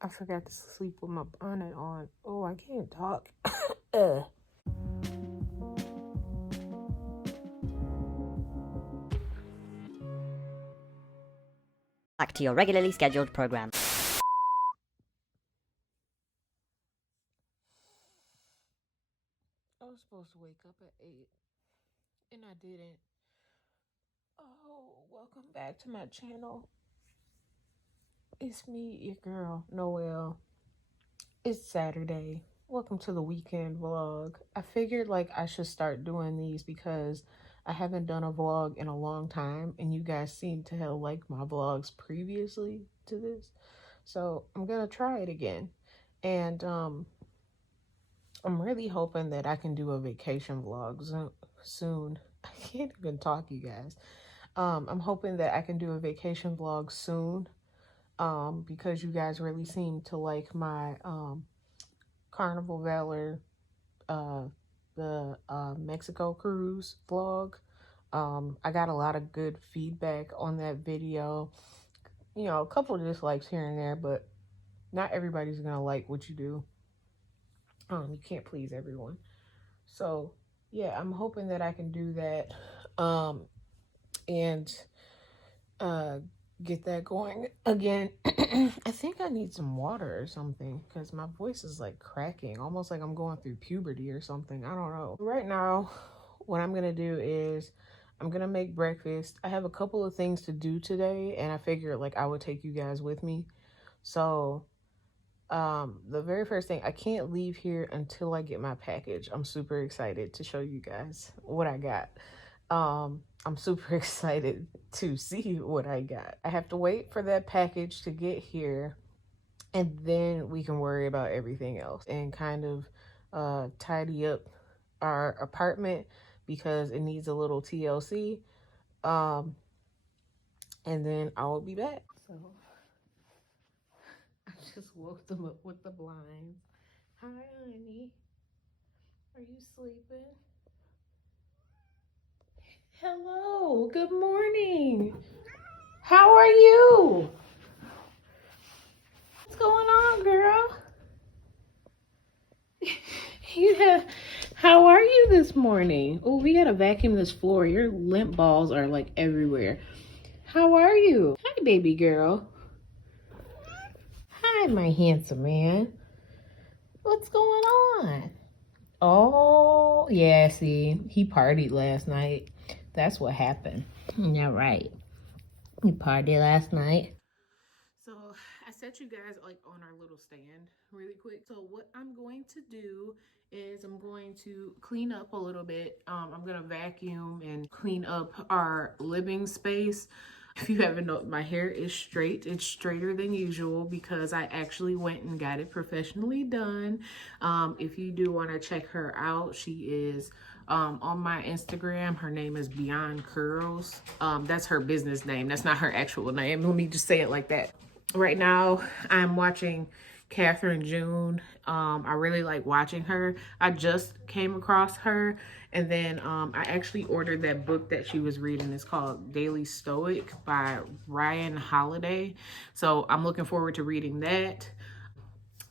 I forgot to sleep with my bonnet on. Oh, I can't talk. Ugh. Back to your regularly scheduled program. I was supposed to wake up at 8, and I didn't. Oh, welcome back to my channel. It's me, your girl, Noelle. It's Saturday. Welcome to the weekend vlog. I figured like I should start doing these because I haven't done a vlog in a long time, and you guys seem to have liked my vlogs previously to this. So I'm gonna try it again. And I'm really hoping that I can do a vacation vlog soon. I can't even talk, you guys. I'm hoping that I can do a vacation vlog soon, because you guys really seem to like my Carnival Valor, the Mexico cruise vlog. I got a lot of good feedback on that video. You know, a couple of dislikes here and there, but not everybody's gonna like what you do. You can't please everyone. So yeah, I'm hoping that I can do that, and get that going again. I think I need some water or something because my voice is like cracking, almost like I'm going through puberty or something. I don't know. Right now, what I'm gonna do is I'm gonna make breakfast. I have a couple of things to do today, and I figured like I would take you guys with me. So the very first thing, I can't leave here until I get my package. I'm super excited to show you guys what I got. I'm super excited to see what I got. I have to wait for that package to get here, and then we can worry about everything else and kind of tidy up our apartment because it needs a little TLC. And then I will be back. So I just woke them up with the blinds. Hi, honey. Are you sleeping? Hello. Good morning. How are you? What's going on, girl? How are you this morning? Oh, we gotta vacuum this floor. Your lint balls are like everywhere. How are you? Hi, baby girl. Hi, my handsome man. What's going on? Oh, yeah, see, he partied last night. That's what happened. Yeah, right. He partied last night. So I set you guys like on our little stand really quick. So what I'm going to do is I'm going to clean up a little bit. I'm gonna vacuum and clean up our living space. If you haven't noticed, my hair is straight. It's straighter than usual because I actually went and got it professionally done. If you do want to check her out, she is on my Instagram. Her name is Beyond Curls. That's her business name. That's not her actual name. Let me just say it like that. Right now, I'm watching Catherine June. I really like watching her. I just came across her, and then I actually ordered that book that she was reading. It's called Daily Stoic by Ryan Holiday. So I'm looking forward to reading that.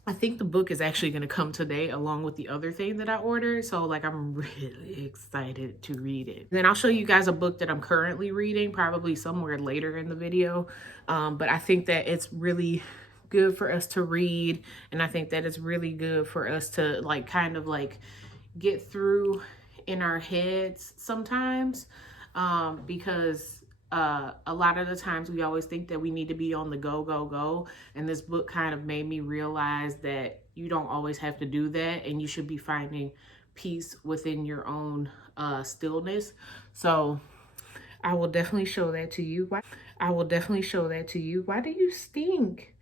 I think the book is actually going to come today along with the other thing that I ordered. So like I'm really excited to read it. Then I'll show you guys a book that I'm currently reading, probably somewhere later in the video. But I think that it's really good for us to read. And I think that it's really good for us to like kind of like get through in our heads sometimes, because a lot of the times we always think that we need to be on the go. And this book kind of made me realize that you don't always have to do that, and you should be finding peace within your own stillness. So I will definitely show that to you. I will definitely show that to you. Why do you stink?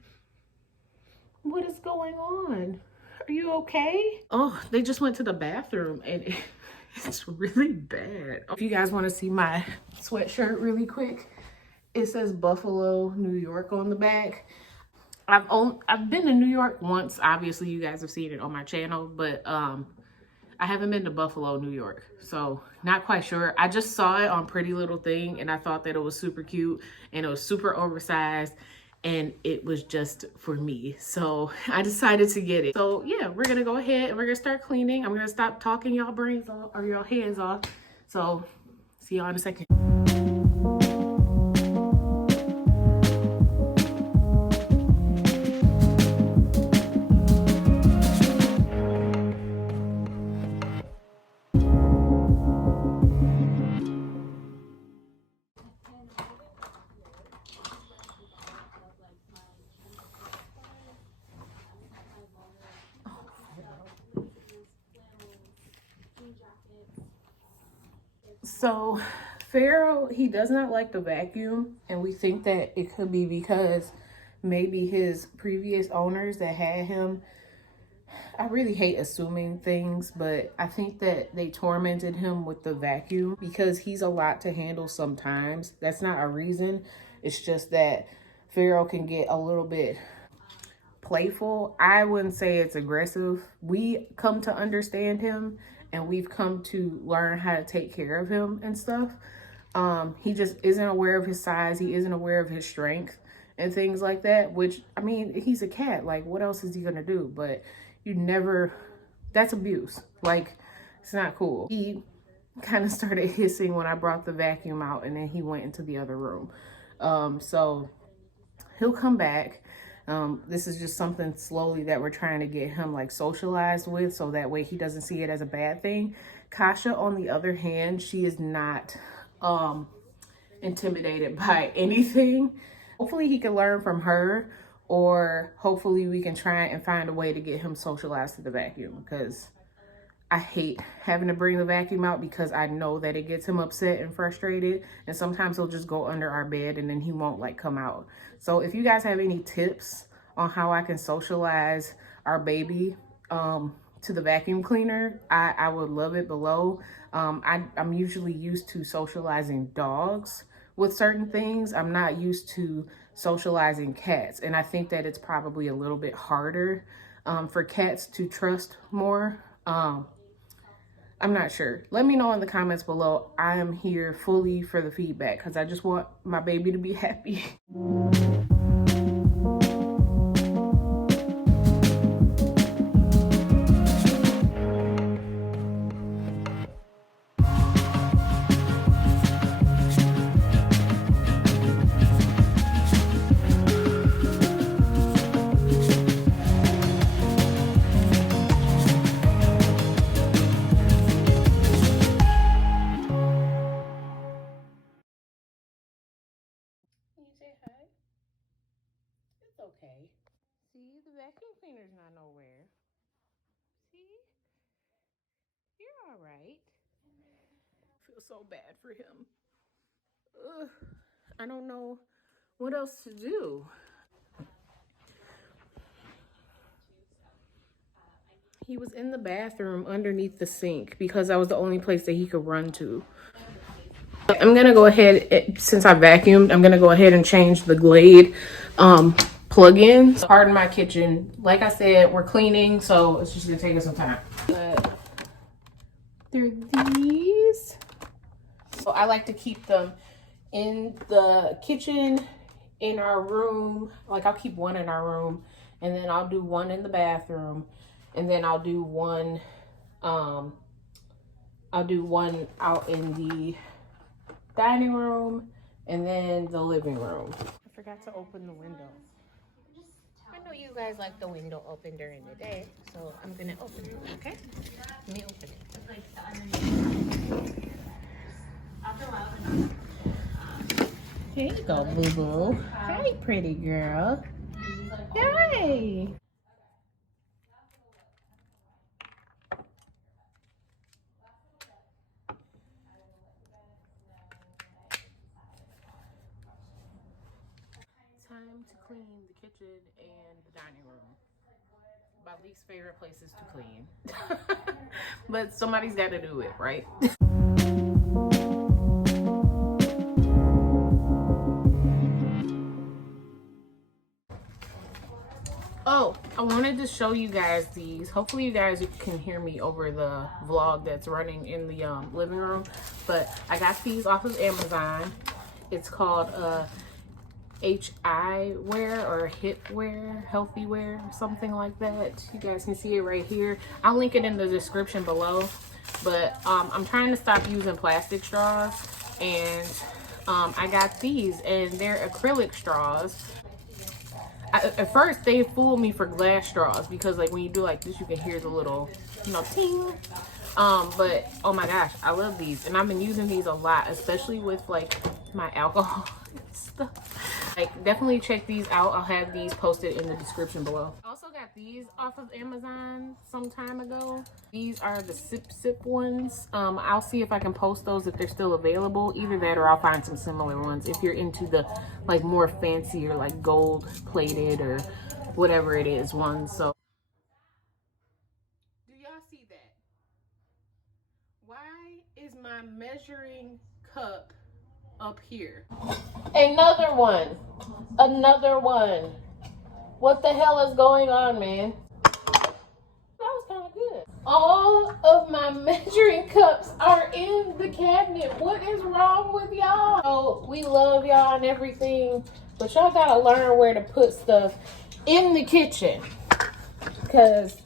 What is going on? Are you okay? Oh, they just went to the bathroom and it's really bad. If you guys want to see my sweatshirt really quick, it says Buffalo, New York on the back. I've been to New York once. Obviously, you guys have seen it on my channel, but I haven't been to Buffalo, New York. So not quite sure. I just saw it on Pretty Little Thing and I thought that it was super cute and it was super oversized. and it was just for me. So I decided to get it. So yeah, we're gonna go ahead and we're gonna start cleaning. I'm gonna stop talking y'all brains off or y'all heads off. So see y'all in a second. So Pharaoh, he does not like the vacuum, and we think that it could be because maybe his previous owners that had him, I really hate assuming things, but I think that they tormented him with the vacuum because he's a lot to handle sometimes. That's not a reason. It's just that Pharaoh can get a little bit playful. I wouldn't say it's aggressive. We come to understand him and we've come to learn how to take care of him and stuff. He just isn't aware of his size. He isn't aware of his strength and things like that, which, I mean, he's a cat. Like, what else is he gonna do? But you never, that's abuse. Like, it's not cool. He kind of started hissing when I brought the vacuum out, and then he went into the other room. So he'll come back. This is just something slowly that we're trying to get him like socialized with, so that way he doesn't see it as a bad thing. Kasha, on the other hand, she is not intimidated by anything. Hopefully he can learn from her, or hopefully we can try and find a way to get him socialized to the vacuum, because I hate having to bring the vacuum out because I know that it gets him upset and frustrated, and sometimes he'll just go under our bed and then he won't like come out. So if you guys have any tips on how I can socialize our baby to the vacuum cleaner, I would love it below. I'm usually used to socializing dogs with certain things. I'm not used to socializing cats, and I think that it's probably a little bit harder for cats to trust more. I'm not sure. Let me know in the comments below. I am here fully for the feedback because I just want my baby to be happy. Can you say hi? It's okay. See, the vacuum cleaner's not nowhere. See? You're all right. I feel so bad for him. Ugh, I don't know what else to do. He was in the bathroom underneath the sink because that was the only place that he could run to. I'm gonna go ahead, since I vacuumed, I'm gonna go ahead and change the Glade plug-in. Pardon my kitchen. Like I said, we're cleaning, so it's just gonna take us some time. But they're these. So I like to keep them in the kitchen, in our room. Like, I'll keep one in our room, and then I'll do one in the bathroom, and then I'll do one out in the dining room, and then the living room. I forgot to open the window. I know you guys like the window open during the day, so I'm gonna open it, okay? Let me open it. Here you go, Boo Boo. Hi, pretty girl. Hi. Time to clean the kitchen and the dining room. My least favorite places to clean. But somebody's got to do it, right? Oh, I wanted to show you guys these. Hopefully you guys can hear me over the vlog that's running in the living room. But I got these off of Amazon. It's called HI wear or hip wear, healthy wear, something like that. You guys can see it right here. I'll link it in the description below. But I'm trying to stop using plastic straws, and I got these, and they're acrylic straws. At first they fooled me for glass straws, because like when you do like this, you can hear the little, you know, ting. But oh my gosh, I love these, and I've been using these a lot, especially with like my alcohol and stuff. Like, definitely check these out. I'll have these posted in the description below. I also got these off of Amazon some time ago. These are the sip ones. I'll see if I can post those if they're still available. Either that, or I'll find some similar ones if you're into the like more fancy or like gold plated or whatever it is ones. So do y'all see that? Why is my measuring cup up here? Another one. Another one. What the hell is going on, man? That was kind of good. All of my measuring cups are in the cabinet. What is wrong with y'all? Oh, we love y'all and everything, but y'all gotta learn where to put stuff in the kitchen. Because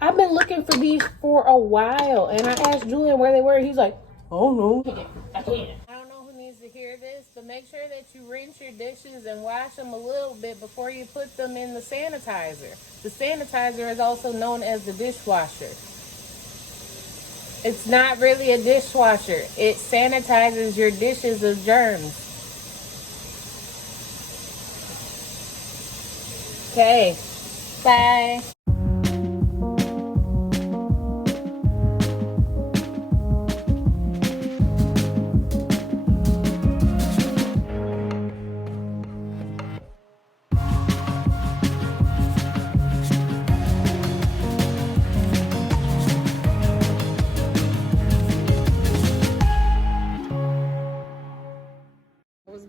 I've been looking for these for a while, and I asked Julian where they were. He's like, oh no, I can't. I don't know who needs to hear this, but make sure that you rinse your dishes and wash them a little bit before you put them in the sanitizer. The sanitizer is also known as the dishwasher. It's not really a dishwasher. It sanitizes your dishes of germs. Okay, bye.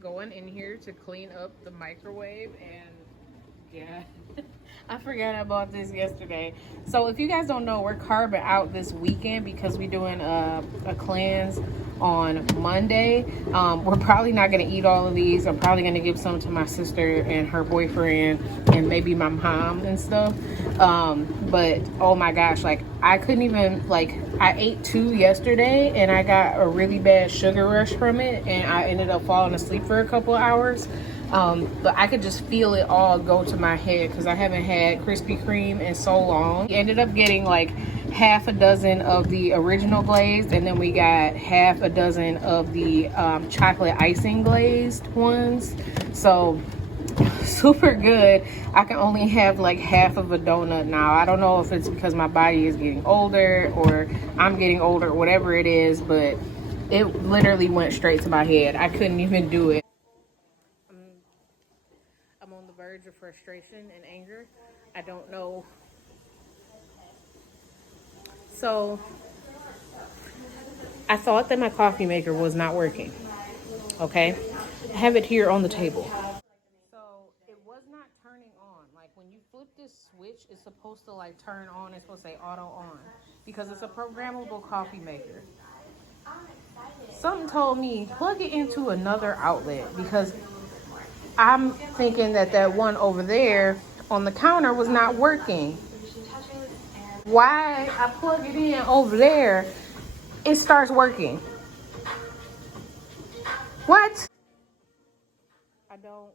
Going in here to clean up the microwave, and yeah, I forgot I bought this yesterday. So if you guys don't know, we're carving out this weekend because we're doing a cleanse on Monday. We're probably not going to eat all of these. I'm probably going to give some to my sister and her boyfriend and maybe my mom and stuff. But oh my gosh, like I couldn't even, like I ate 2 yesterday and I got a really bad sugar rush from it, and I ended up falling asleep for a couple of hours. But I could just feel it all go to my head because I haven't had Krispy Kreme in so long. We ended up getting like half a dozen of the original glazed, and then we got half a dozen of the chocolate icing glazed ones. So super good. I can only have like half of a donut now. I don't know if it's because my body is getting older or I'm getting older, whatever it is, but it literally went straight to my head. I couldn't even do it. I'm on the verge of frustration and anger. I don't know. So I thought that my coffee maker was not working. Okay, I have it here on the table. So it was not turning on. Like when you flip this switch, it's supposed to like turn on. It's supposed to say auto on because it's a programmable coffee maker. Something told me plug it into another outlet because I'm thinking that that one over there on the counter was not working. Why I plug it in over there, it starts working. What? I don't.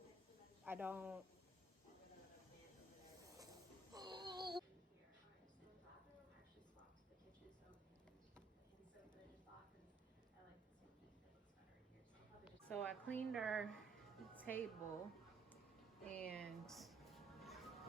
So I cleaned our table, and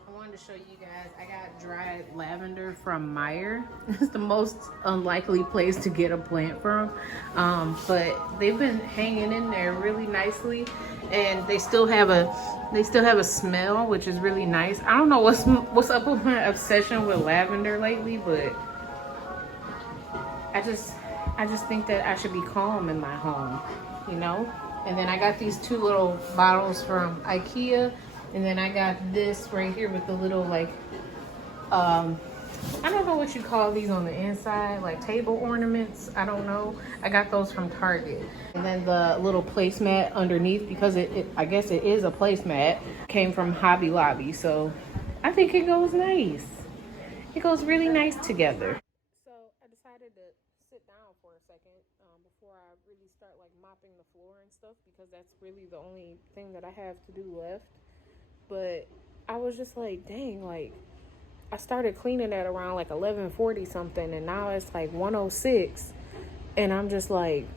I wanted to show you guys. I got dried lavender from Meyer. It's the most unlikely place to get a plant from, but they've been hanging in there really nicely, and they still have a smell, which is really nice. I don't know what's up with my obsession with lavender lately, but I just think that I should be calm in my home, you know. And then I got these 2 little bottles from IKEA. And then I got this right here with the little like I don't know what you call these on the inside, like table ornaments. I don't know. I got those from Target. And then the little placemat underneath, because I guess it is a placemat, came from Hobby Lobby. So I think it goes nice. It goes really nice together. So I decided to sit down for a second before I really start like mopping the floor and stuff, because that's really the only thing that I have to do left. But I was just like, dang, like I started cleaning at around like 11:40 something, and now it's like 1:06, and I'm just like,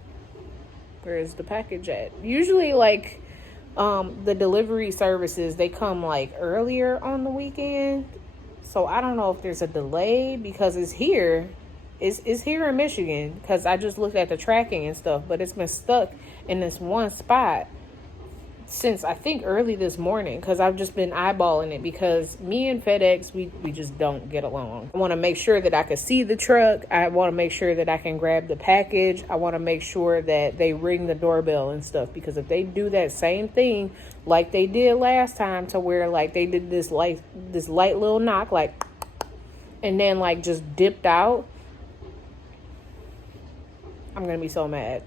where's the package at? Usually like the delivery services, they come like earlier on the weekend. So I don't know if there's a delay because it's here. It's here in Michigan, because I just looked at the tracking and stuff, but it's been stuck in this one spot since I think early this morning, because I've just been eyeballing it, because me and FedEx, we just don't get along. I want to make sure that I can see the truck. I want to make sure that I can grab the package. I want to make sure that they ring the doorbell and stuff, because if they do that same thing like they did last time, to where like they did this light little knock, like, and then like just dipped out, I'm gonna be so mad.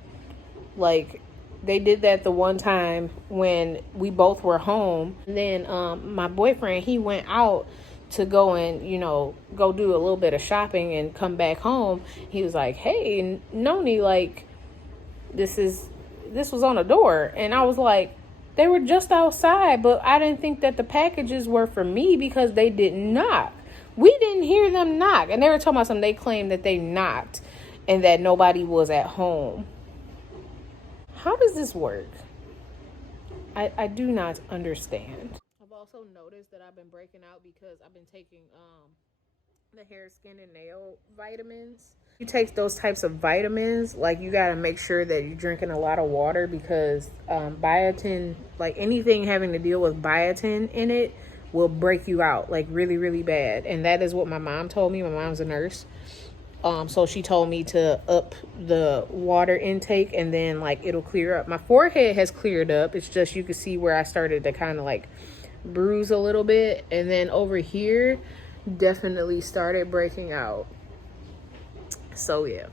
Like, they did that the one time when we both were home. And then my boyfriend, he went out to go and, go do a little bit of shopping and come back home. He was like, hey, Noni, like, this was on the door. And I was like, they were just outside, but I didn't think that the packages were for me because they didn't knock. We didn't hear them knock. And they were talking about something. They claimed that they knocked and that nobody was at home. How does this work? I do not understand. I've also noticed that I've been breaking out because I've been taking the hair, skin, and nail vitamins. You take those types of vitamins, like, you got to make sure that you're drinking a lot of water, because biotin, like anything having to deal with biotin in it, will break you out like really, really bad. And that is what my mom told me. My mom's a nurse. So she told me to up the water intake, and then like it'll clear up. My forehead has cleared up. It's just, you can see where I started to kind of like bruise a little bit. And then over here definitely started breaking out. So yeah,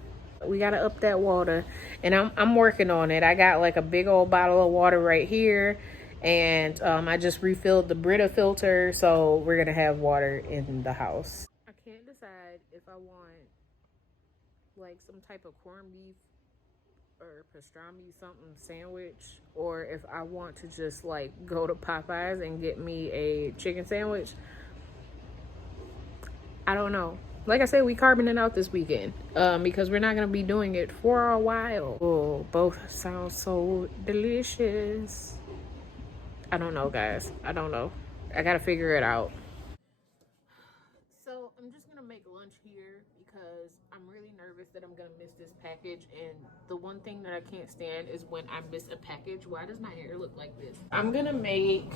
we got to up that water, and I'm working on it. I got like a big old bottle of water right here, and I just refilled the Brita filter. So we're going to have water in the house. I can't decide if I want like some type of corned beef or pastrami something sandwich, or if I want to just like go to Popeyes and get me a chicken sandwich. I don't know. Like I said, we carving it out this weekend because we're not going to be doing it for a while. Oh, both sound so delicious. I don't know, guys. I don't know. I got to figure it out. So I'm just going to make lunch here because I'm really nervous that I'm going to miss this package. And the one thing that I can't stand is when I miss a package. Why does my hair look like this? I'm going to make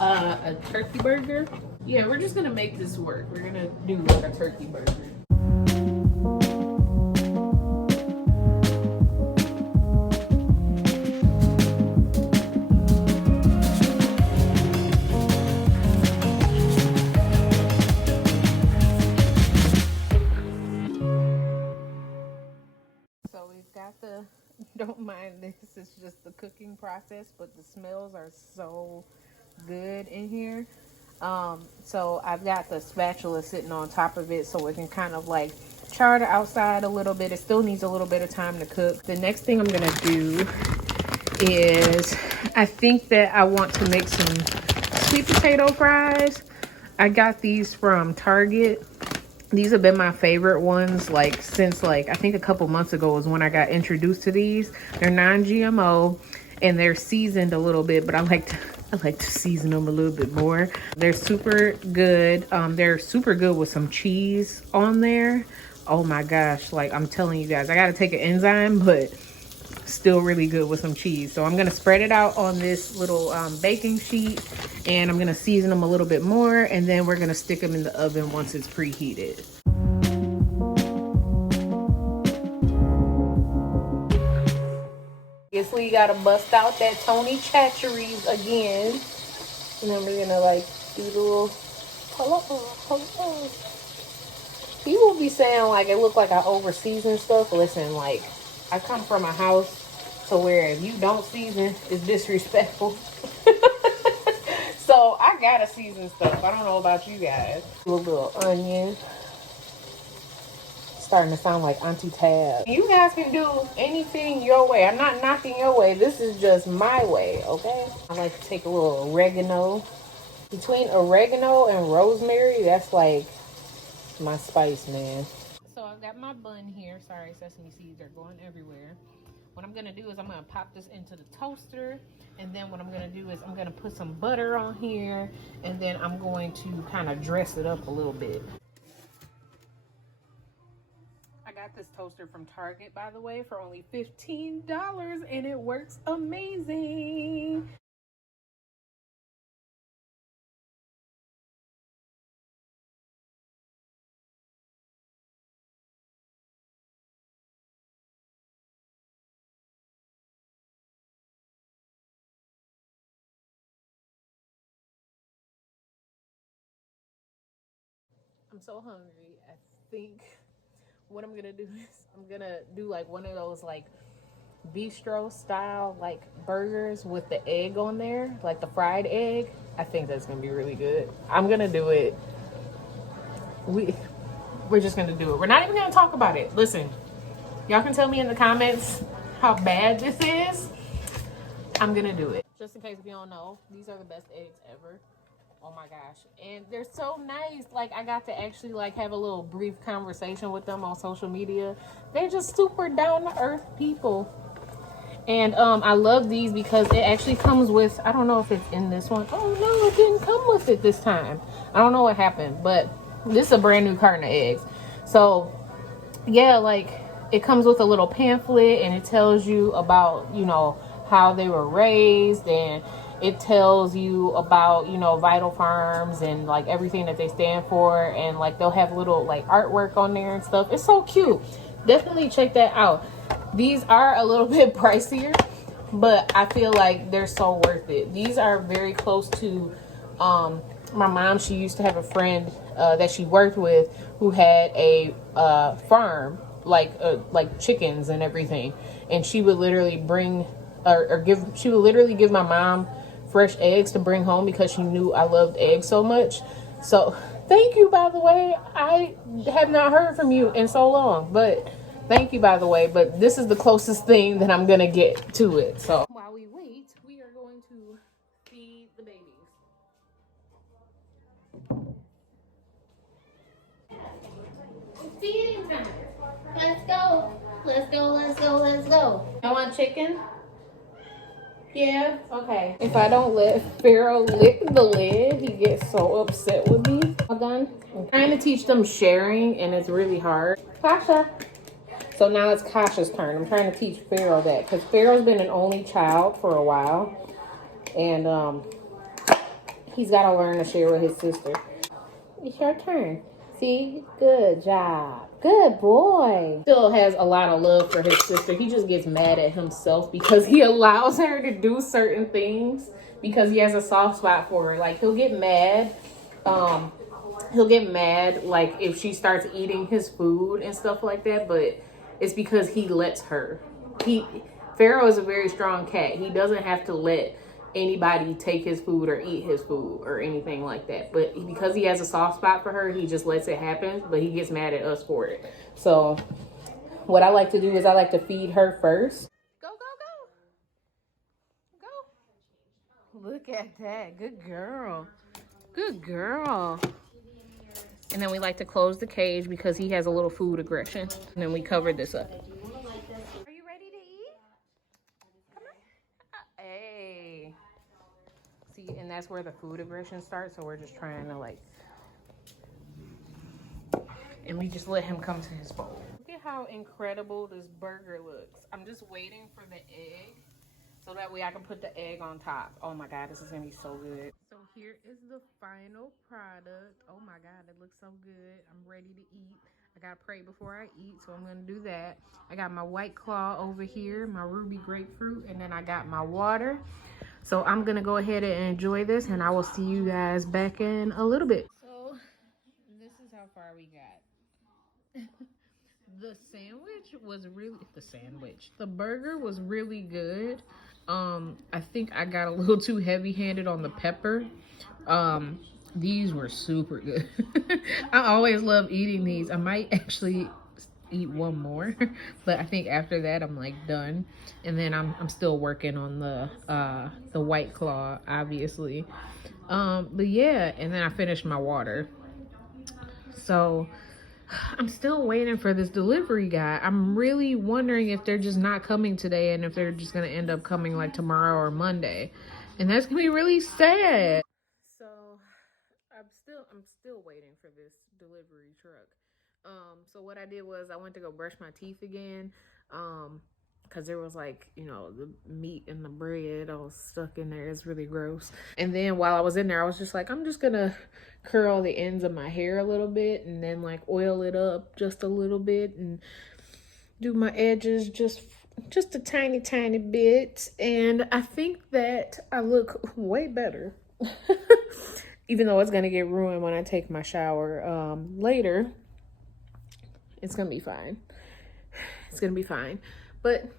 a turkey burger. Yeah, we're just going to make this work. We're going to do like a turkey burger. Don't mind this, it's just the cooking process, but the smells are so good in here. So I've got the spatula sitting on top of it so it can kind of like char the outside a little bit. It still needs a little bit of time to cook. The next thing I'm gonna do is, I think that I want to make some sweet potato fries. I got these from Target. These have been my favorite ones, like, since, like, I think a couple months ago was when I got introduced to these. They're non-GMO, and they're seasoned a little bit, but I like to season them a little bit more. They're super good. They're super good with some cheese on there. Oh my gosh, like, I'm telling you guys, I gotta take an enzyme, but still really good with some cheese. So I'm gonna spread it out on this little baking sheet, and I'm gonna season them a little bit more, and then we're gonna stick them in the oven once it's preheated. Guess we gotta bust out that Tony Chachere's again, and then we're gonna like do the little Hello, hello. People be saying like it look like I over season stuff. Listen, like I come from a house to where if you don't season, it's disrespectful. So I gotta season stuff. I don't know about you guys. A little onion. Starting to sound like Auntie Tab. You guys can do anything your way. I'm not knocking your way. This is just my way, okay? I like to take a little oregano. Between oregano and rosemary, that's like my spice, man. So I've got my bun here. Sorry, sesame seeds are going everywhere. What I'm gonna do is I'm gonna pop this into the toaster, and then what I'm gonna do is I'm gonna put some butter on here, and then I'm going to kind of dress it up a little bit. I got this toaster from Target, by the way, for only $15, and it works amazing. I'm so hungry. I think what I'm gonna do is I'm gonna do like one of those like bistro style like burgers with the egg on there, like the fried egg. I think that's gonna be really good. I'm gonna do it. We're just gonna do it. We're not even gonna talk about it. Listen, y'all can tell me in the comments how bad this is. I'm gonna do it. Just in case if you don't know, these are the best eggs ever. Oh my gosh. And they're so nice. Like I got to actually like have a little brief conversation with them on social media. They're just super down to earth people. And I love these because it actually comes with, I don't know if it's in this one. Oh no, it didn't come with it this time. I don't know what happened, but this is a brand new carton of eggs. So yeah, like it comes with a little pamphlet and it tells you about, you know, how they were raised, and it tells you about, you know, Vital Farms and like everything that they stand for, and like they'll have little like artwork on there and stuff. It's so cute. Definitely check that out. These are a little bit pricier, but I feel like they're so worth it. These are very close to my mom. She used to have a friend that she worked with who had a farm, like chickens and everything, and she would literally bring she would literally give my mom fresh eggs to bring home because she knew I loved eggs so much. So thank you, by the way. I have not heard from you in so long, but thank you, by the way. But this is the closest thing that I'm gonna get to it. So while we wait, we are going to feed the babies. It's feeding time. Let's go. Let's go, let's go, let's go. I want chicken? Yeah, okay. If I don't let Pharaoh lick the lid, he gets so upset with me. All done? I'm trying to teach them sharing, and it's really hard. Kasha. So now it's Kasha's turn. I'm trying to teach Pharaoh that, because Pharaoh's been an only child for a while, and he's got to learn to share with his sister. It's your turn. See? Good job. Good boy. Still has a lot of love for his sister. He just gets mad at himself because he allows her to do certain things because he has a soft spot for her. Like he'll get mad. He'll get mad like if she starts eating his food and stuff like that, but it's because he lets her. Pharaoh is a very strong cat. He doesn't have to let anybody take his food or eat his food or anything like that, but because he has a soft spot for her, he just lets it happen, but he gets mad at us for it. So what I like to do is I like to feed her first. Go, go, go, go. Look at that. Good girl. Good girl. And then we like to close the cage because he has a little food aggression. And then we cover this up. Are you ready to eat? Come on. Hey. See, and that's where the food aggression starts. So we're just trying to like, and we just let him come to his bowl. Look at how incredible this burger looks. I'm just waiting for the egg so that way I can put the egg on top. Oh my God, this is gonna be so good. So here is the final product. Oh my God, it looks so good. I'm ready to eat. I gotta pray before I eat, so I'm gonna do that. I got my White Claw over here, my ruby grapefruit, and then I got my water. So I'm gonna go ahead and enjoy this, and I will see you guys back in a little bit. So far we got. The sandwich was really the burger was really good. I think I got a little too heavy-handed on the pepper. These were super good. I always love eating these. I might actually eat one more, but I think after that I'm like done. And then I'm still working on the White Claw, obviously. But yeah, and then I finished my water. So I'm still waiting for this delivery guy. I'm really wondering if they're just not coming today and if they're just gonna end up coming like tomorrow or Monday. And that's gonna be really sad. So I'm still waiting for this delivery truck. So what I did was I went to go brush my teeth again. Because there was like, you know, the meat and the bread all stuck in there. It's really gross. And then while I was in there, I was just like, I'm just gonna curl the ends of my hair a little bit and then like oil it up just a little bit and do my edges just a tiny bit. And I think that I look way better. Even though it's gonna get ruined when I take my shower later. It's gonna be fine. It's gonna be fine. But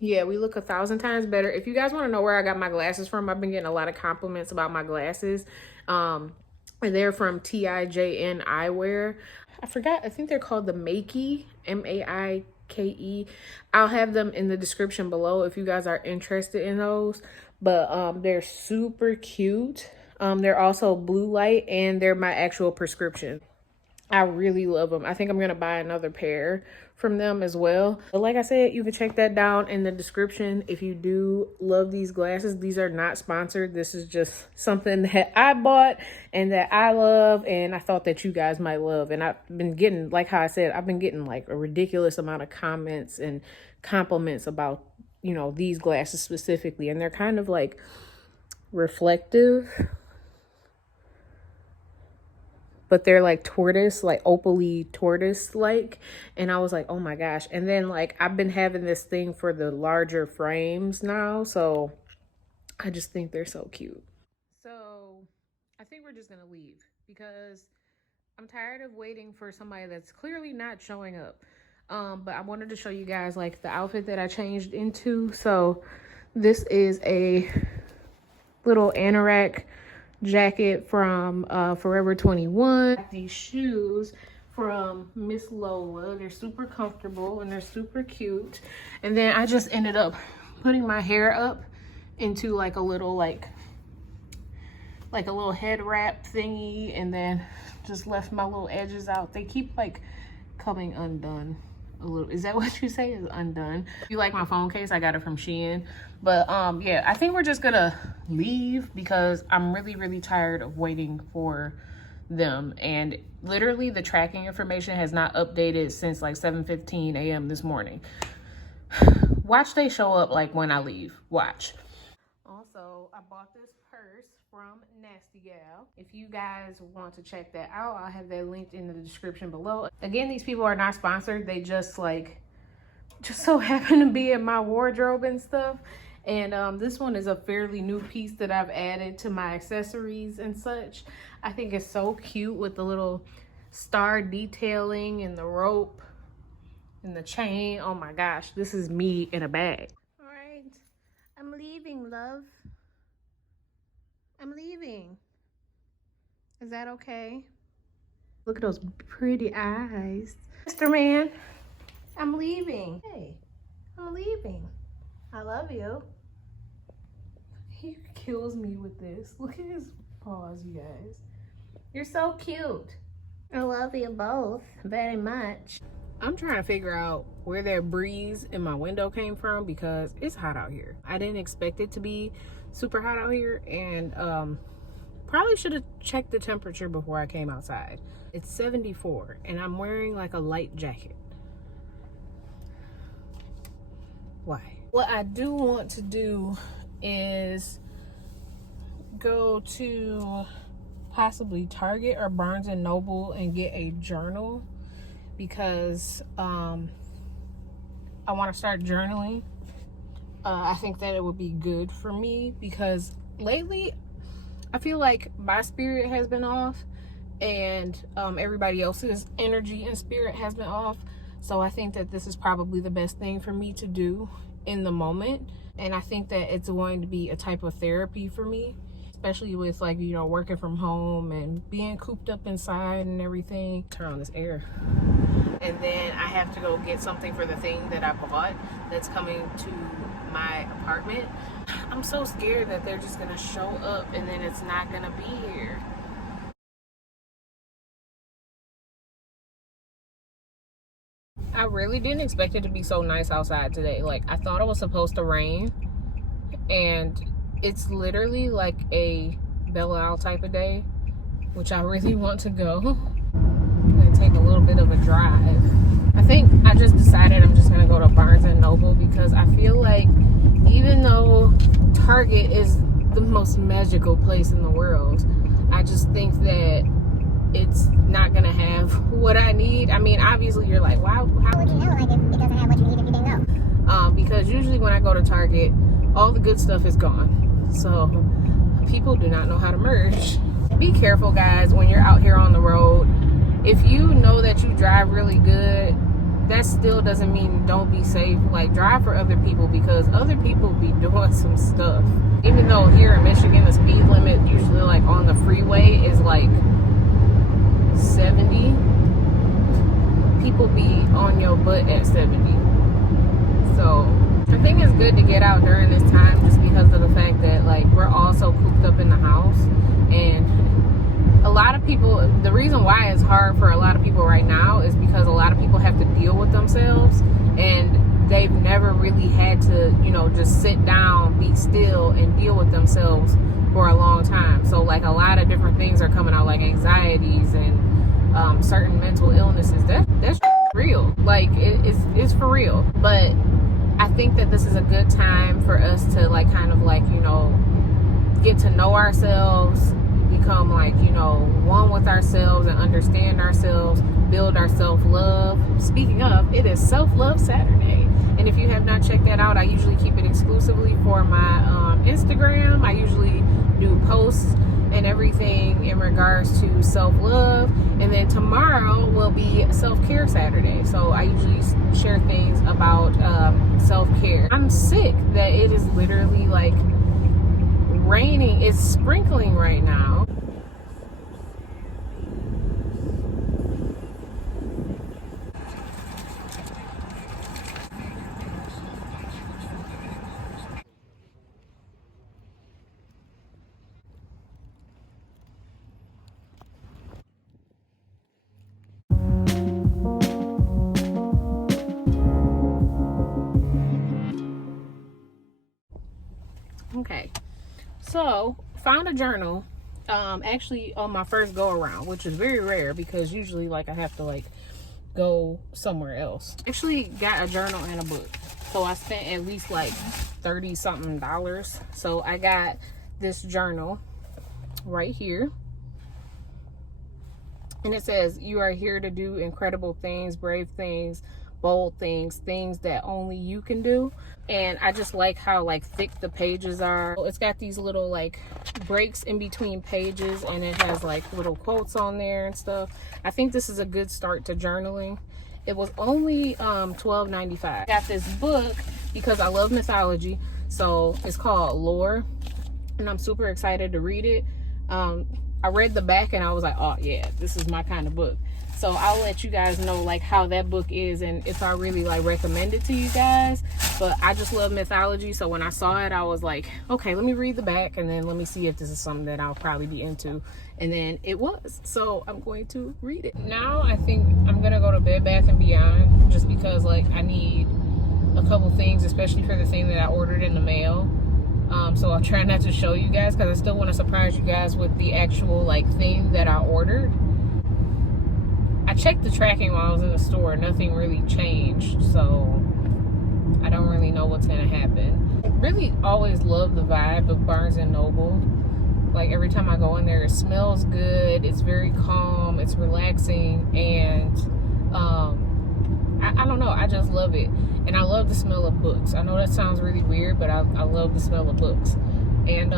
yeah, we look 1,000 times better. If you guys want to know where I got my glasses from, I've been getting a lot of compliments about my glasses. They're from TIJN Eyewear. I forgot, I think they're called the Maaike, Maike. I'll have them in the description below if you guys are interested in those. But they're super cute. They're also blue light and they're my actual prescription. I really love them. I think I'm going to buy another pair from them as well. But like I said, you can check that down in the description if you do love these glasses. These are not sponsored. This is just something that I bought and that I love and I thought that you guys might love. And I've been getting, like how I said, I've been getting like a ridiculous amount of comments and compliments about, you know, these glasses specifically. And they're kind of like reflective, but they're like tortoise, like opal-y tortoise like. And I was like, oh my gosh. And then like I've been having this thing for the larger frames now, so I just think they're so cute. So I think we're just gonna leave because I'm tired of waiting for somebody that's clearly not showing up. But I wanted to show you guys like the outfit that I changed into. So this is a little anorak jacket from Forever 21. These shoes from Miss Lola. They're super comfortable and they're super cute. And then I just ended up putting my hair up into like a little like a little head wrap thingy, and then just left my little edges out. They keep like coming undone a little. Is that what you say, is undone? If you like my phone case, I got it from Shein. But yeah, I think we're just gonna leave because I'm really tired of waiting for them. And literally the tracking information has not updated since like 7:15 a.m. this morning. Watch they show up like when I leave. Watch. Also, I bought this purse from Nasty Gal. If you guys want to check that out, I'll have that linked in the description below. Again, these people are not sponsored. They just so happen to be in my wardrobe and stuff. And this one is a fairly new piece that I've added to my accessories and such. I think it's so cute with the little star detailing and the rope and the chain. Oh my gosh, this is me in a bag. All right, I'm leaving, love. I'm leaving. Is that okay? Look at those pretty eyes. Mr. Man, I'm leaving. Hey, I'm leaving. I love you. He kills me with this. Look at his paws, you guys. You're so cute. I love you both very much. I'm trying to figure out where that breeze in my window came from because it's hot out here. I didn't expect it to be super hot out here, and probably should have checked the temperature before I came outside. It's 74 and I'm wearing like a light jacket. Why? What I do want to do is go to possibly Target or Barnes and Noble and get a journal because I want to start journaling. I think that it would be good for me because lately I feel like my spirit has been off and everybody else's energy and spirit has been off. So I think that this is probably the best thing for me to do in the moment. And I think that it's going to be a type of therapy for me, especially with, like, you know, working from home and being cooped up inside and everything. Turn on this air. And then I have to go get something for the thing that I bought that's coming to my apartment. I'm so scared that they're just gonna show up and then it's not gonna be here. I really didn't expect it to be so nice outside today. Like, I thought it was supposed to rain, and it's literally like a Belle Isle type of day, which I really want to go. I'm gonna take a little bit of a drive. I think I just decided I'm just gonna go to Barnes & Noble because I feel like even though Target is the most magical place in the world, I just think that it's not gonna have what I need. I mean, obviously you're like, wow, how would you know, like, it doesn't have what you need if you didn't know? Because usually when I go to Target, all the good stuff is gone. So people do not know how to merge. Be careful, guys, when you're out here on the road. If you know that you drive really good, that still doesn't mean don't be safe. Like, drive for other people, because other people be doing some stuff. Even though here in Michigan the speed limit usually, like, on the freeway is like 70, people be on your butt at 70. So I think it's good to get out during this time, just because of the fact that, like, we're all so cooped up in the house. And a lot of people, the reason why it's hard for a lot of people right now is because a lot of people have to deal with themselves, and they've never really had to, you know, just sit down, be still, and deal with themselves for a long time. So, like, a lot of different things are coming out, like anxieties and certain mental illnesses. That's real. Like, it's for real. But I think that this is a good time for us to, like, kind of, like, you know, get to know ourselves, become, like, you know, one with ourselves and understand ourselves, build our self-love. Speaking of, it is Self-Love Saturday. And if you have not checked that out, I usually keep it exclusively for my Instagram. I usually do posts and everything in regards to self-love. And then tomorrow will be Self-Care Saturday. So I usually share things about self-care. I'm sick that it is literally, like, raining. It's sprinkling right now. Okay, so found a journal actually on my first go around, which is very rare because usually, like, I have to, like, go somewhere else. Actually got a journal and a book, so I spent at least like $30 something. So I got this journal right here, and it says, "You are here to do incredible things, brave things, bold things, things that only you can do." And I just like how, like, thick the pages are. It's got these little, like, breaks in between pages, and it has, like, little quotes on there and stuff. I think this is a good start to journaling. It was only $12.95. I got this book because I love mythology, so it's called Lore, and I'm super excited to read it. I read the back and I was like, oh yeah, this is my kind of book. So I'll let you guys know, like, how that book is and if I really, like, recommend it to you guys. But I just love mythology, so when I saw it, I was like, okay, let me read the back and then let me see if this is something that I'll probably be into. And then it was, so I'm going to read it. Now I think I'm gonna go to Bed Bath & Beyond, just because, like, I need a couple things, especially for the thing that I ordered in the mail. So I'll try not to show you guys because I still want to surprise you guys with the actual, like, thing that I ordered. I checked the tracking while I was in the store. Nothing really changed, so I don't really know what's gonna happen. I really always love the vibe of Barnes & Noble. Like, every time I go in there, it smells good, it's very calm, it's relaxing, and I don't know, I just love it. And I love the smell of books. I know that sounds really weird, but I love the smell of books. And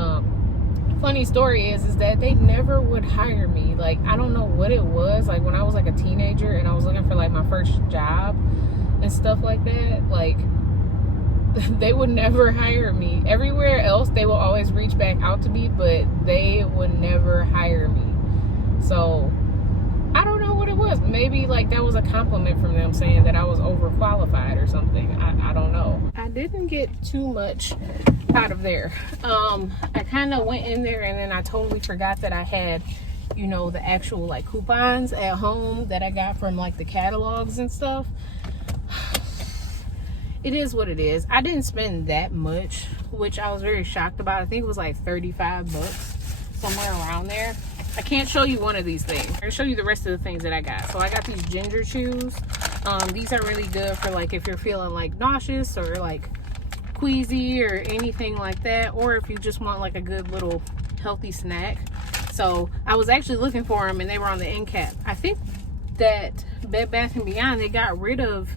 funny story is that they never would hire me. Like, I don't know what it was. Like, when I was like a teenager and I was looking for like my first job and stuff like that, like, they would never hire me. Everywhere else, they will always reach back out to me, but they would never hire me. So, I don't know what it was. Maybe, like, that was a compliment from them saying that I was overqualified or something. I don't know. I didn't get too much out of there. I kind of went in there and then I totally forgot that I had, you know, the actual, like, coupons at home that I got from, like, the catalogs and stuff. It is what it is. I didn't spend that much, which I was very shocked about. I think it was like 35 bucks, somewhere around there. I can't show you one of these things. I'm gonna show you the rest of the things that I got. So I got these ginger chews. These are really good for like if you're feeling like nauseous or like queasy or anything like that, or if you just want like a good little healthy snack. So I was actually looking for them and they were on the end cap. I think that Bed Bath & Beyond, they got rid of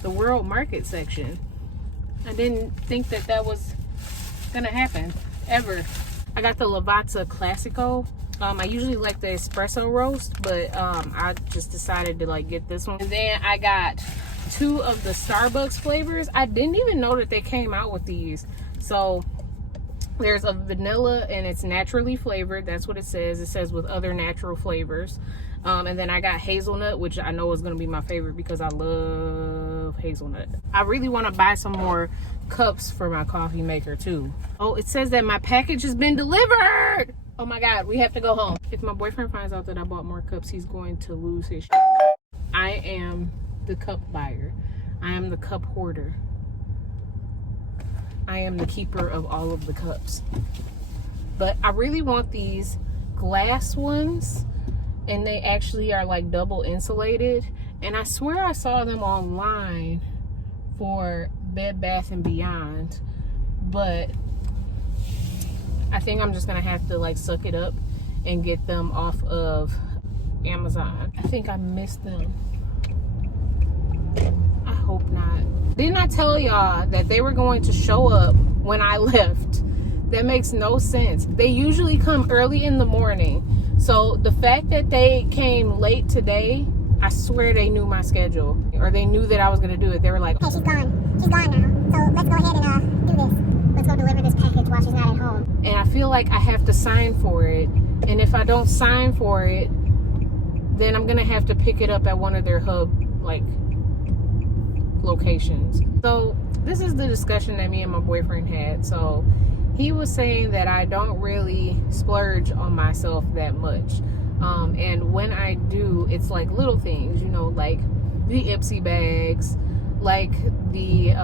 the World Market section. I didn't think that that was gonna happen ever. I got the Lavazza Classico. I usually like the espresso roast, but I just decided to like get this one. And then I got 2 of the Starbucks flavors. I didn't even know that they came out with these. So there's a vanilla and it's naturally flavored. That's what it says. It says with other natural flavors. And then I got hazelnut, which I know is going to be my favorite because I love hazelnut. I really want to buy some more cups for my coffee maker too. Oh, it says that my package has been delivered. Oh my God, we have to go home. If my boyfriend finds out that I bought more cups, he's going to lose his shit. I am the cup buyer. I am the cup hoarder. I am the keeper of all of the cups. But I really want these glass ones, and they actually are like double insulated. And I swear I saw them online for Bed Bath & Beyond, but I think I'm just gonna have to like suck it up and get them off of Amazon. I think I missed them. I hope not. Didn't I tell y'all that they were going to show up when I left? That makes no sense. They usually come early in the morning. So the fact that they came late today, I swear they knew my schedule, or they knew that I was gonna do it. They were like, "Hey, she's gone. She's gone now. So let's go ahead and do this. Let's go deliver this package while she's not at home." And I feel like I have to sign for it. And if I don't sign for it, then I'm gonna have to pick it up at one of their hub like locations. So this is the discussion that me and my boyfriend had. So he was saying that I don't really splurge on myself that much. And when I do, it's like little things, you know, like the Ipsy bags, like the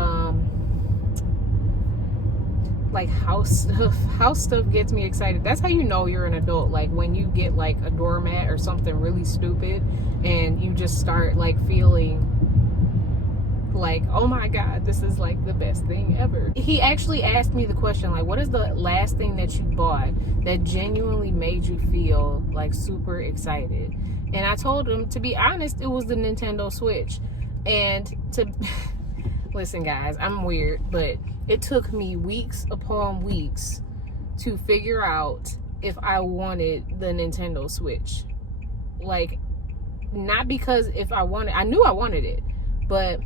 like house stuff. House stuff gets me excited. That's how you know you're an adult. Like when you get like a doormat or something really stupid and you just start like feeling like, oh my God, this is like the best thing ever. He actually asked me the question, like, what is the last thing that you bought that genuinely made you feel like super excited? And I told him, to be honest, it was the Nintendo Switch. And to listen, guys, I'm weird, but it took me weeks upon weeks to figure out if I wanted the Nintendo Switch. Like, not because if I wanted, I knew I wanted it, but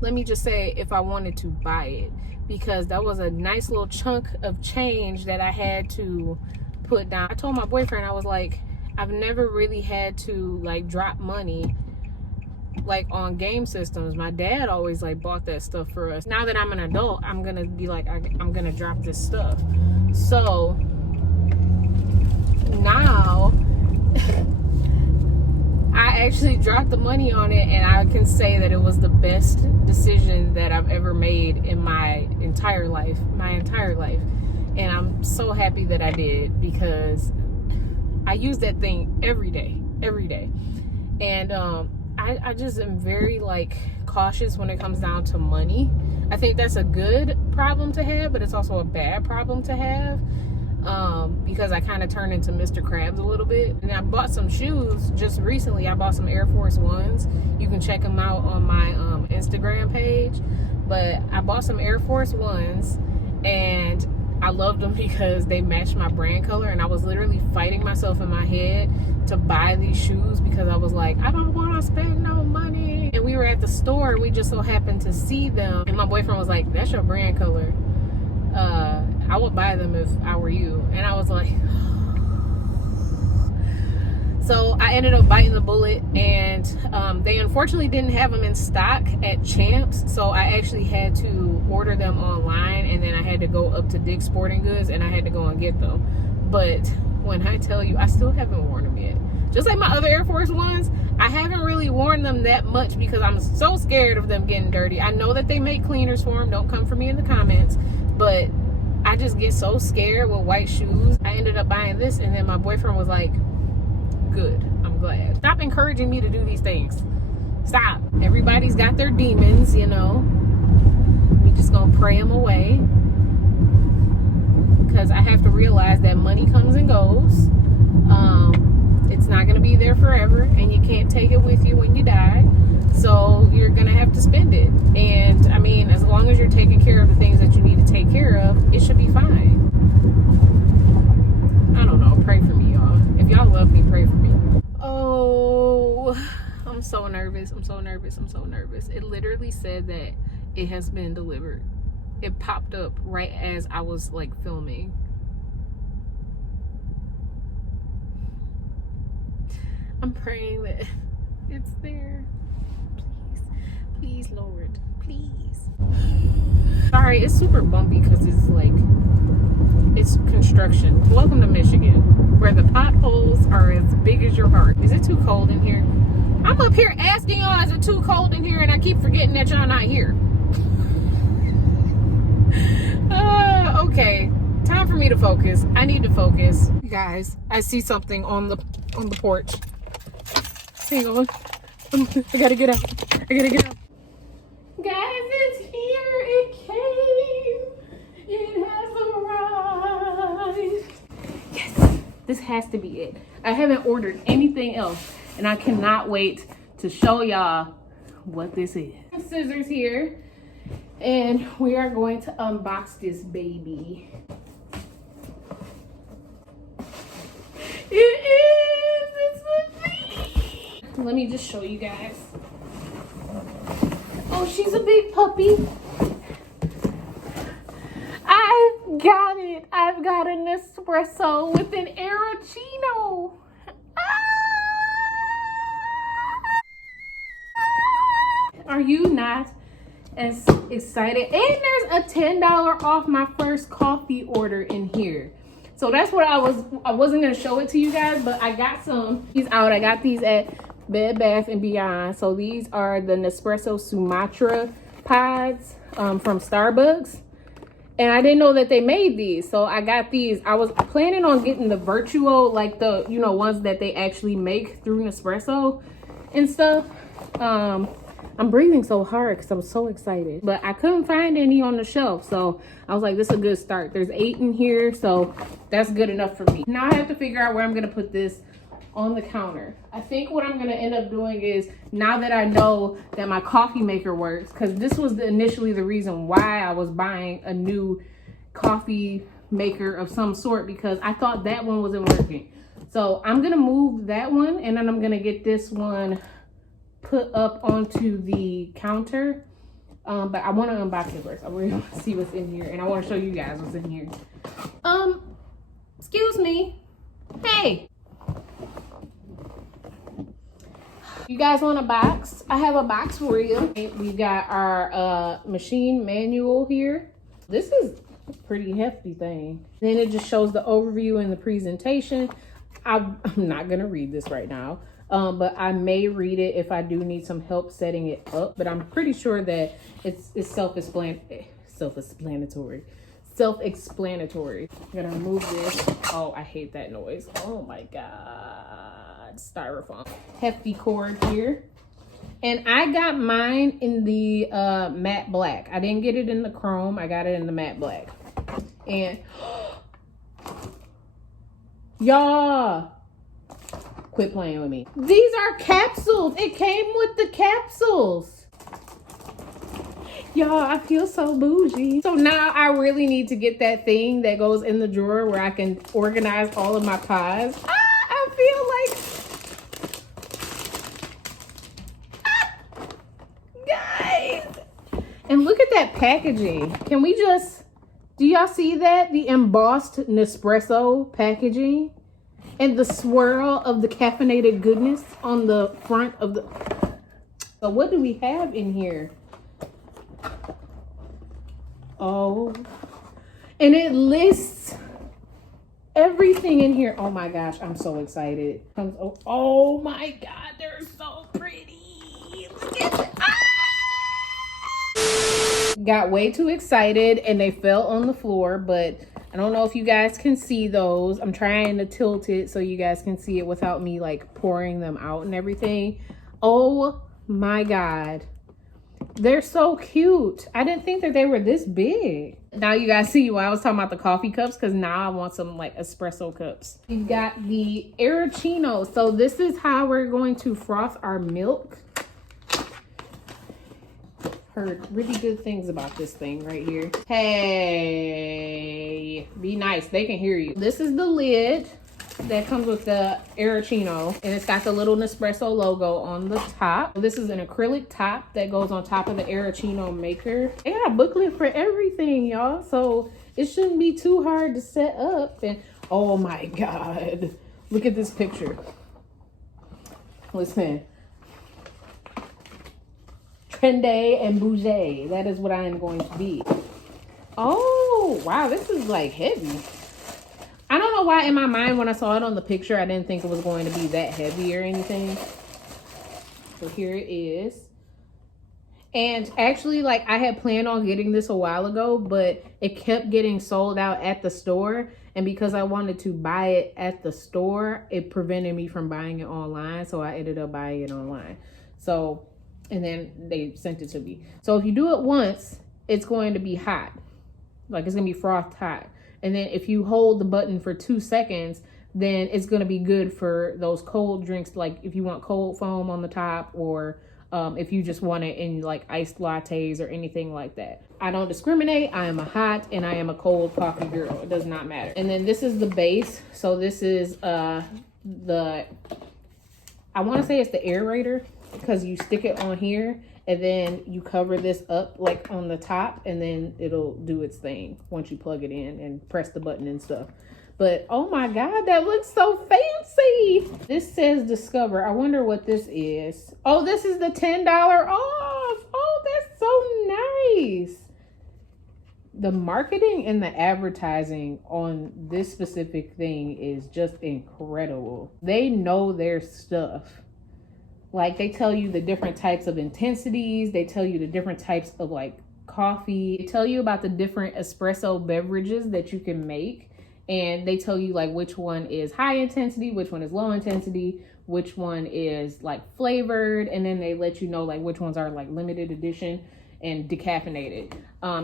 let me just say if I wanted to buy it, because that was a nice little chunk of change that I had to put down. I told my boyfriend, I was like, I've never really had to like drop money like on game systems. My dad always like bought that stuff for us. Now that I'm an adult, I'm gonna be like, I'm gonna drop this stuff. So now I actually dropped the money on it, and I can say that it was the best decision that I've ever made in my entire life. And I'm so happy that I did, because I use that thing every day. And I just am very like cautious when it comes down to money. I think that's a good problem to have, but it's also a bad problem to have. Because I kind of turned into Mr. Krabs a little bit. And I bought some shoes just recently. I bought some Air Force Ones. You can check them out on my Instagram page. But I bought some Air Force Ones, and I loved them because they matched my brand color, and I was literally fighting myself in my head to buy these shoes because I was like, I don't want to spend no money. And we were at the store and we just so happened to see them, and my boyfriend was like, that's your brand color. I would buy them if I were you. And I was like, so I ended up biting the bullet, and they unfortunately didn't have them in stock at Champs, so I actually had to order them online, and then I had to go up to Dick's Sporting Goods and I had to go and get them. But when I tell you, I still haven't worn them yet. Just like my other Air Force Ones, I haven't really worn them that much because I'm so scared of them getting dirty. I know that they make cleaners for them, don't come for me in the comments, but I just get so scared with white shoes. I ended up buying this, and then my boyfriend was like, good, I'm glad. Stop encouraging me to do these things. Stop. Everybody's got their demons, you know. We just gonna pray them away, because I have to realize that money comes and goes. It's not gonna be there forever, and you can't take it with you when you die, so you're gonna have to spend it. And I mean, as long as you're taking care of the things that you need to take care of, it should be fine. I don't know, pray for me, y'all. If y'all love me, pray for me. Oh, I'm so nervous. I'm so nervous. I'm so nervous. It literally said that it has been delivered. It popped up right as I was like filming. I'm praying that it's there. Please, Lord, please. Sorry, it's super bumpy because it's like, it's construction. Welcome to Michigan, where the potholes are as big as your heart. Is it too cold in here? I'm up here asking y'all, is it too cold in here? And I keep forgetting that y'all not here. Okay, time for me to focus. I need to focus. Guys, I see something on the porch. Hang on. I gotta get out. I gotta get out. Guys, it's here. It came. It has arrived. Yes, this has to be it. I haven't ordered anything else, and I cannot wait to show y'all what this is. Scissors here, and we are going to unbox this baby. It is. It's a baby. Let me just show you guys. Oh, she's a big puppy. I've got it. I've got an Espresso with an Aeroccino. Are you not as excited? And there's a $10 off my first coffee order in here. So that's what I wasn't gonna show it to you guys, but I got some. These out. I got these at Bed Bath & Beyond. So these are the Nespresso Sumatra pods from Starbucks. And I didn't know that they made these, so I got these. I was planning on getting the Vertuo, like the, you know, ones that they actually make through Nespresso and stuff. I'm breathing so hard because I'm so excited. But I couldn't find any on the shelf, so I was like, this is a good start. There's 8 in here, so that's good enough for me. Now I have to figure out where I'm gonna put this on the counter. I think what I'm gonna end up doing is, now that I know that my coffee maker works, because this was initially the reason why I was buying a new coffee maker of some sort, because I thought that one wasn't working. So I'm gonna move that one, and then I'm gonna get this one put up onto the counter. But I want to unbox it first. I really want to see what's in here, and I want to show you guys what's in here. Excuse me. Hey. You guys want a box? I have a box for you. We got our machine manual here. This is a pretty hefty thing. Then it just shows the overview and the presentation. I'm not gonna read this right now, but I may read it if I do need some help setting it up. But I'm pretty sure that it's self-explanatory. Self-explanatory. I'm gonna remove this. Oh, I hate that noise. Oh my God. Styrofoam. Hefty cord here. And I got mine in the matte black. I didn't get it in the chrome. I got it in the matte black. And y'all, quit playing with me. These are capsules. It came with the capsules. Y'all, I feel so bougie. So now I really need to get that thing that goes in the drawer where I can organize all of my pies. I feel like, guys. And look at that packaging. Can we just, do y'all see that? The embossed Nespresso packaging and the swirl of the caffeinated goodness on the front of the, so what do we have in here? Oh, and it lists everything in here. Oh my gosh, I'm so excited. Oh my God, they're so pretty. Look at it. Got way too excited and they fell on the floor, but I don't know if you guys can see those. I'm trying to tilt it so you guys can see it without me like pouring them out and everything. Oh my God. They're so cute. I didn't think that they were this big. Now you guys see why I was talking about the coffee cups, because now I want some like espresso cups. We've got the Aeroccino. So this is how we're going to froth our milk. Heard really good things about this thing right here. Hey, be nice. They can hear you. This is the lid that comes with the Aeroccino, and it's got the little Nespresso logo on the top. This is an acrylic top that goes on top of the Aeroccino maker. They got a booklet for everything, y'all, so it shouldn't be too hard to set up. And oh my God, look at this picture. Listen, trendy and bougie. That is what I am going to be. Oh wow, this is like heavy. I don't know why in my mind when I saw it on the picture, I didn't think it was going to be that heavy or anything. So here it is. And actually, like, I had planned on getting this a while ago, but it kept getting sold out at the store. And because I wanted to buy it at the store, it prevented me from buying it online. So I ended up buying it online. So, and then they sent it to me. So if you do it once, it's going to be hot. Like, it's going to be frothed hot. And then if you hold the button for 2 seconds, then it's going to be good for those cold drinks. Like if you want cold foam on the top, or if you just want it in like iced lattes or anything like that. I don't discriminate. I am a hot and I am a cold coffee girl. It does not matter. And then this is the base. So this is I want to say it's the aerator, because you stick it on here and then you cover this up like on the top, and then it'll do its thing once you plug it in and press the button and stuff. But oh my God, that looks so fancy. This says Discover. I wonder what this is. Oh, this is the $10 off. Oh, that's so nice. The marketing and the advertising on this specific thing is just incredible. They know their stuff. Like, they tell you the different types of intensities. They tell you the different types of like coffee. They tell you about the different espresso beverages that you can make. And they tell you like which one is high intensity, which one is low intensity, which one is like flavored. And then they let you know like which ones are like limited edition and decaffeinated.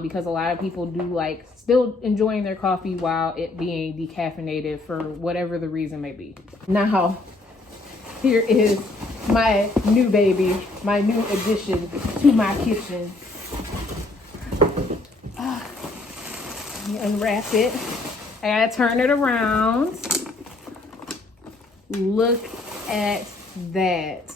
Because a lot of people do like still enjoying their coffee while it being decaffeinated for whatever the reason may be. Now, here is my new baby, my new addition to my kitchen. Let me unwrap it. I gotta turn it around. Look at that.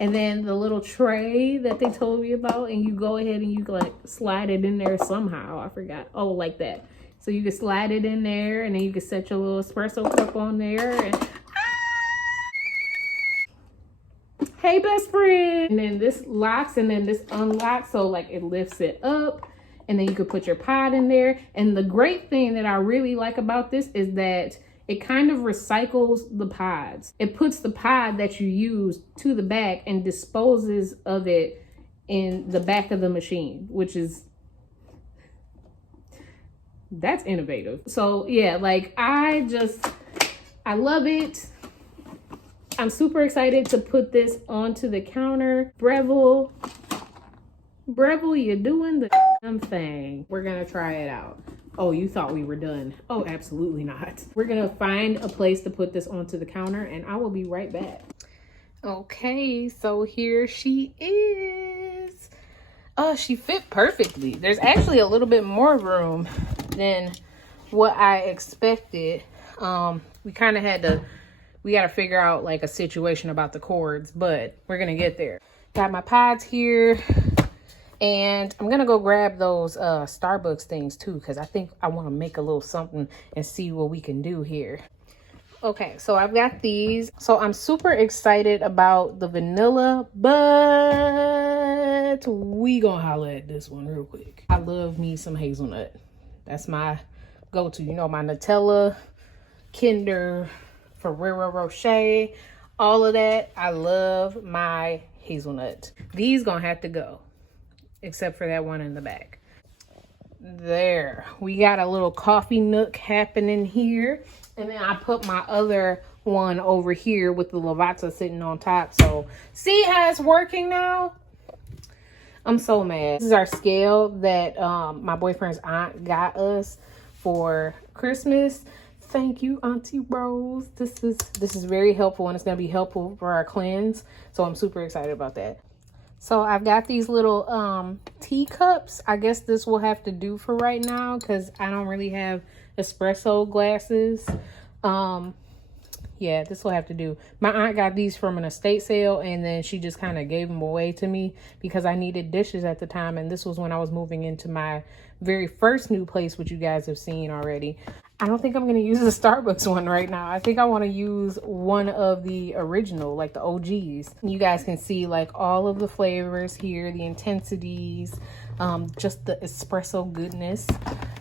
And then the little tray that they told me about, and you go ahead and you like slide it in there somehow. I forgot. Oh, like that. So you can slide it in there, and then you can set your little espresso cup on there, and hey, best friend. And then this locks and then this unlocks, so like it lifts it up, and then you could put your pod in there. And the great thing that I really like about this is that it kind of recycles the pods. It puts the pod that you use to the back and disposes of it in the back of the machine, which is, that's innovative. So yeah, like I love it. I'm super excited to put this onto the counter. Breville, you're doing the damn thing. We're gonna try it out. Oh, you thought we were done. Oh, absolutely not. We're gonna find a place to put this onto the counter, and I will be right back. Okay, so here she is. She fit perfectly. There's actually a little bit more room than what I expected. We kind of had to, we got to figure out like a situation about the cords, but we're going to get there. Got my pods here, and I'm going to go grab those Starbucks things too, because I think I want to make a little something and see what we can do here. Okay, so I've got these. So I'm super excited about the vanilla, but we gonna holler at this one real quick. I love me some hazelnut. That's my go-to. You know, my Nutella, Kinder, Ferrero Rocher, all of that. I love my hazelnut. These gonna have to go, except for that one in the back. There, we got a little coffee nook happening here. And then I put my other one over here with the Lavazza sitting on top. So see how it's working now? I'm so mad. This is our scale that my boyfriend's aunt got us for Christmas. Thank you, Auntie Rose. This is very helpful, and it's gonna be helpful for our cleanse. So I'm super excited about that. So I've got these little teacups. I guess this will have to do for right now because I don't really have espresso glasses. Yeah, this will have to do. My aunt got these from an estate sale, and then she just kind of gave them away to me because I needed dishes at the time, and this was when I was moving into my very first new place, which you guys have seen already. I don't think I'm going to use the Starbucks one right now. I think I want to use one of the original, like the OGs. You guys can see like all of the flavors here, the intensities, just the espresso goodness,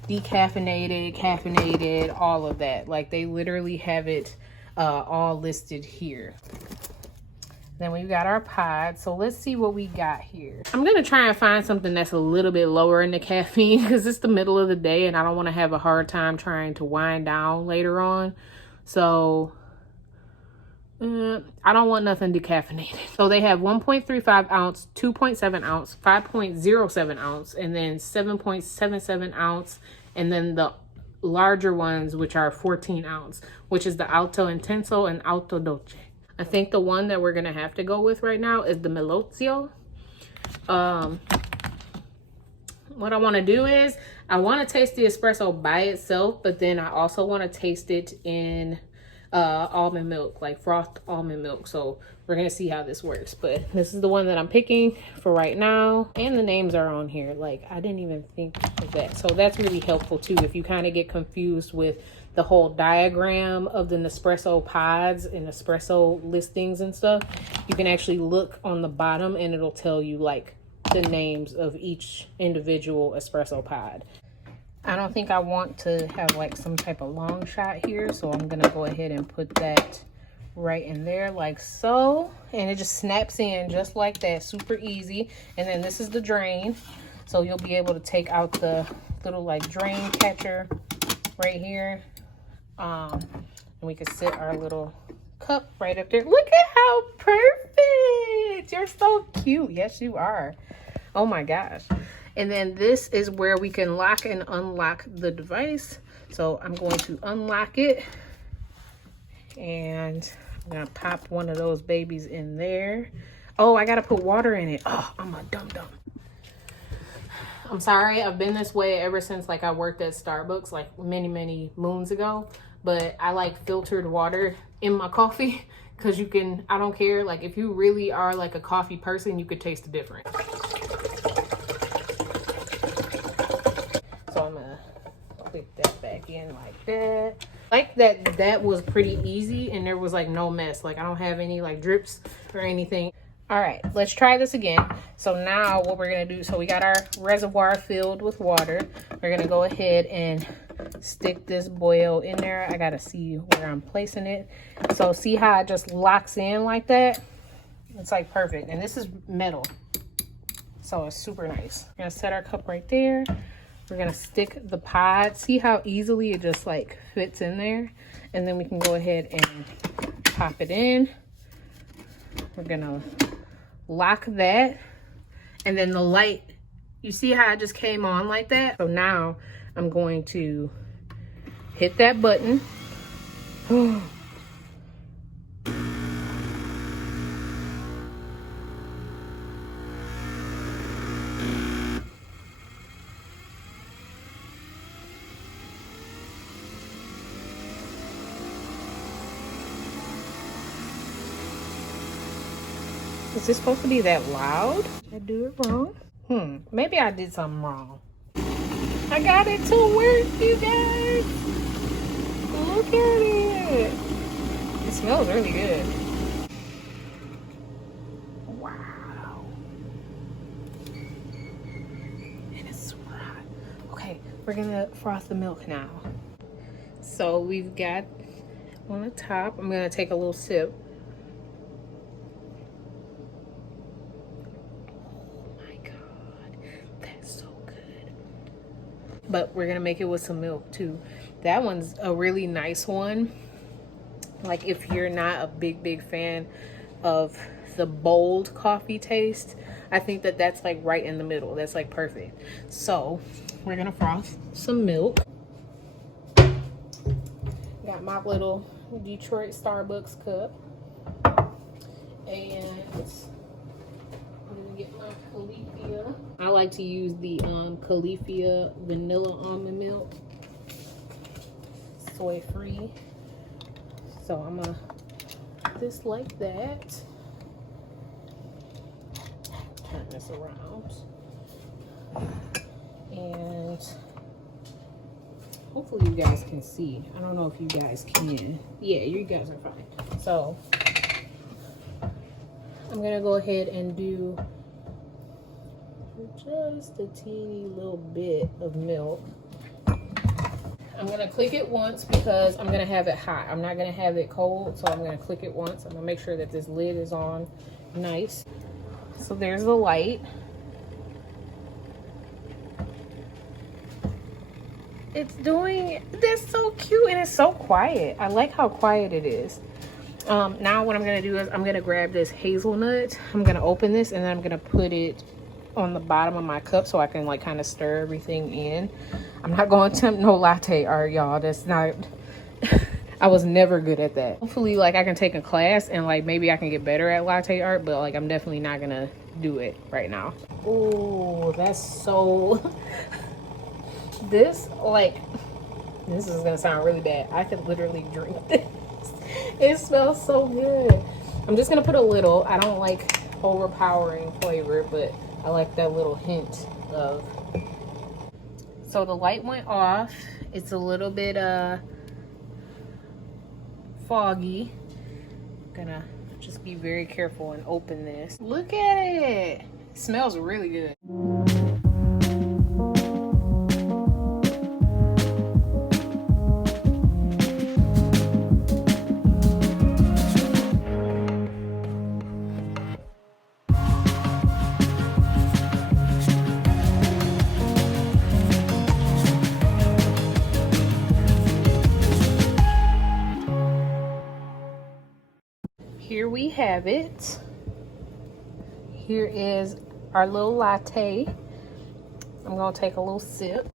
decaffeinated, caffeinated, all of that. Like they literally have it all listed here. Then we got our pod. So let's see what we got here. I'm going to try and find something that's a little bit lower in the caffeine because it's the middle of the day and I don't want to have a hard time trying to wind down later on. So I don't want nothing decaffeinated. So they have 1.35 ounce, 2.7 ounce, 5.07 ounce, and then 7.77 ounce. And then the larger ones, which are 14 ounce, which is the Alto Intenso and Alto Dolce. I think the one that we're going to have to go with right now is the Melozio. What I want to do is I want to taste the espresso by itself, but then I also want to taste it in almond milk, like frothed almond milk. So we're going to see how this works. But this is the one that I'm picking for right now. And the names are on here. Like, I didn't even think of that. So that's really helpful too if you kind of get confused with the whole diagram of the Nespresso pods and espresso listings and stuff. You can actually look on the bottom and it'll tell you like the names of each individual espresso pod. I don't think I want to have like some type of long shot here, so I'm gonna go ahead and put that right in there like so, and it just snaps in just like that, super easy. And then this is the drain, so you'll be able to take out the little like drain catcher right here. And we can sit our little cup right up there. Look at how perfect! You're so cute. Yes, you are. Oh my gosh. And then this is where we can lock and unlock the device. So I'm going to unlock it. And I'm gonna pop one of those babies in there. Oh, I gotta put water in it. Oh, I'm a dum-dum. I'm sorry, I've been this way ever since like I worked at Starbucks like many moons ago. But I like filtered water in my coffee because you can, I don't care. Like if you really are like a coffee person, you could taste the difference. So I'm gonna click that back in like that. Like that was pretty easy and there was like no mess. Like I don't have any like drips or anything. All right, let's try this again. So now what we're gonna do, so we got our reservoir filled with water. We're gonna go ahead and stick this boil in there. I gotta see where I'm placing it. So see how it just locks in like that? It's like perfect. And this is metal, so it's super nice. We're gonna set our cup right there. We're gonna stick the pod. See how easily it just like fits in there? And then we can go ahead and pop it in. We're gonna lock that. And then the light, you see how it just came on like that? So now I'm going to hit that button. Is this supposed to be that loud? Did I do it wrong? Maybe I did something wrong. I got it to work, you guys. Look at it. It smells really good. Wow. And it's super hot. Okay, we're gonna froth the milk now. So we've got on the top, I'm gonna take a little sip. But we're gonna make it with some milk too. That one's a really nice one. Like if you're not a big fan of the bold coffee taste, I think that that's like right in the middle. That's like perfect. So we're gonna froth some milk. Got my little Detroit Starbucks cup, and I'm gonna get my Califia. I like to use the Califia vanilla almond milk, soy free. So I'm gonna put this like that. Turn this around, and hopefully you guys can see. I don't know if you guys can. Yeah, you guys are fine. So I'm gonna go ahead and do just a teeny little bit of milk. I'm gonna click it once because I'm gonna have it hot. I'm not gonna have it cold, so I'm gonna click it once. I'm gonna make sure that this lid is on nice. So there's the light. It's doing this so cute, and it's so quiet. I like how quiet it is. Now what I'm gonna do is I'm gonna grab this hazelnut. I'm gonna open this, and then I'm gonna put it on the bottom of my cup so I can like kind of stir everything in. I'm not going to attempt no latte art, y'all. That's not I was never good at that. Hopefully like I can take a class and like maybe I can get better at latte art, but like I'm definitely not gonna do it right now. Oh, that's so this is gonna sound really bad. I could literally drink this. It smells so good. I'm just gonna put a little. I don't like overpowering flavor, but I like that little hint of. So the light went off. It's a little bit foggy. I'm gonna just be very careful and open this. Look at it. It smells really good. Here we have it. Here is our little latte. I'm gonna take a little sip.